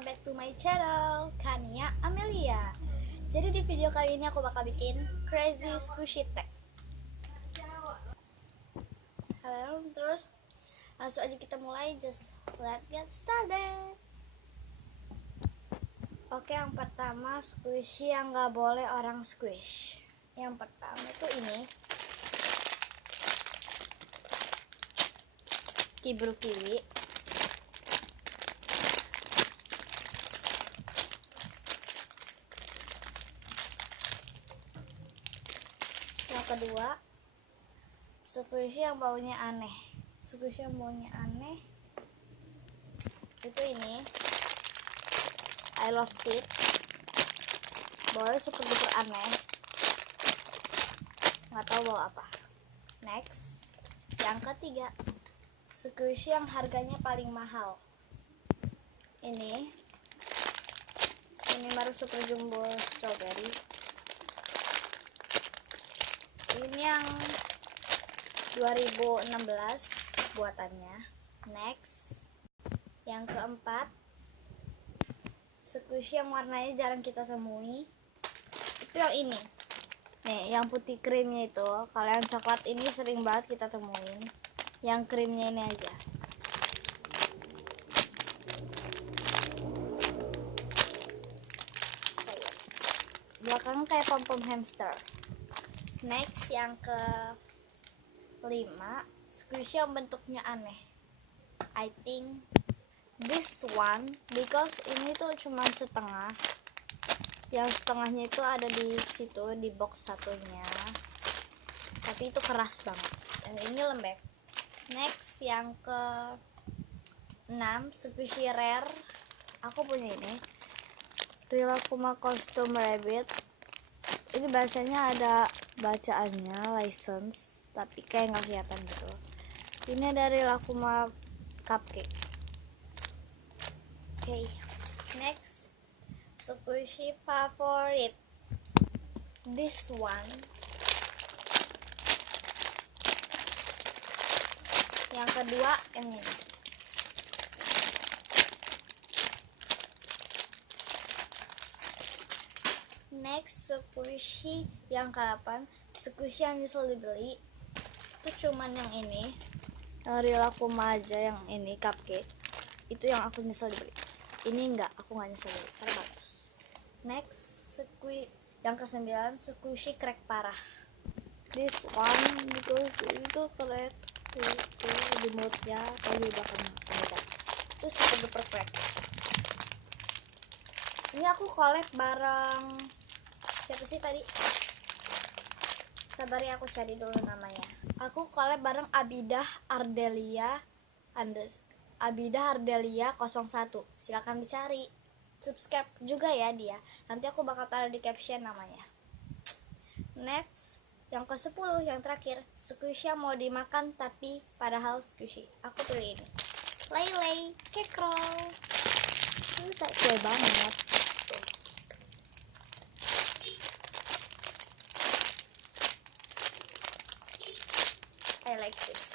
welcome back to my channel Kania Amelia. Jadi di video kali ini aku bakal bikin crazy squishy tag. Halo, terus langsung aja kita mulai, just let's get started. Oke, yang pertama squishy yang gak boleh orang squish. Yang pertama itu ini kibru kiwi. Yang kedua squishy yang baunya aneh. Squishy yang baunya aneh itu ini I love it. Baunya super duper aneh, nggak tahu bau apa. Next, yang ketiga squishy yang harganya paling mahal. Ini baru super jumbo strawberry. Ini yang 2016 buatannya. Next, yang keempat squishy yang warnanya jarang kita temui. Itu yang ini nih, yang putih krimnya itu. Kalau yang coklat ini sering banget kita temuin. Yang krimnya ini aja. Belakangnya kayak pom-pom hamster. Next, yang ke-5 squishy yang bentuknya aneh. I think this one because ini tuh cuma setengah. Yang setengahnya itu ada di situ di box satunya. Tapi itu keras banget. Yang ini lembek. Next, yang ke-6 squishy rare. Aku punya ini. Rilakkuma Custom Rabbit. Ini bahasanya ada bacaannya license, tapi kayak nggak kelihatan gitu. Ini dari Rilakkuma Cupcake. Okay, next squishy favorit, this one. Yang kedua yang ini. Next, squishy yang ke-8, squishy yang nyesel dibeli. Itu cuman yang ini, yang Rilakkuma aja, yang ini cupcake. Itu yang aku nyesel dibeli. Ini enggak, aku nggak nyesel dibeli karena bagus. Next, yang ke-9, squishy crack parah. This one because itu crack itu di mulutnya atau di belakang mulut. Terus super crack. Ini aku collab bareng siapa sih tadi? Sabar ya, aku cari dulu namanya. Aku collab bareng Abidah Ardelia 01. Silakan dicari. Subscribe juga ya dia. Nanti aku bakal taruh di caption namanya. Next, yang ke-10 yang terakhir, squishy yang mau dimakan tapi padahal squishy. Aku pilih ini. Lay cake roll. Ini kayak kue banget. I like this.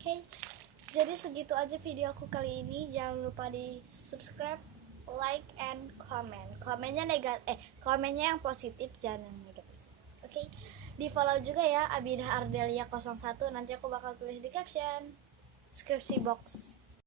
Oke, jadi segitu aja video aku kali ini. Jangan lupa di subscribe, like, and comment. Komennya yang positif, jangan yang negatif. Oke, di follow juga ya Abidah Ardelia 01. Nanti aku bakal tulis di caption, deskripsi box.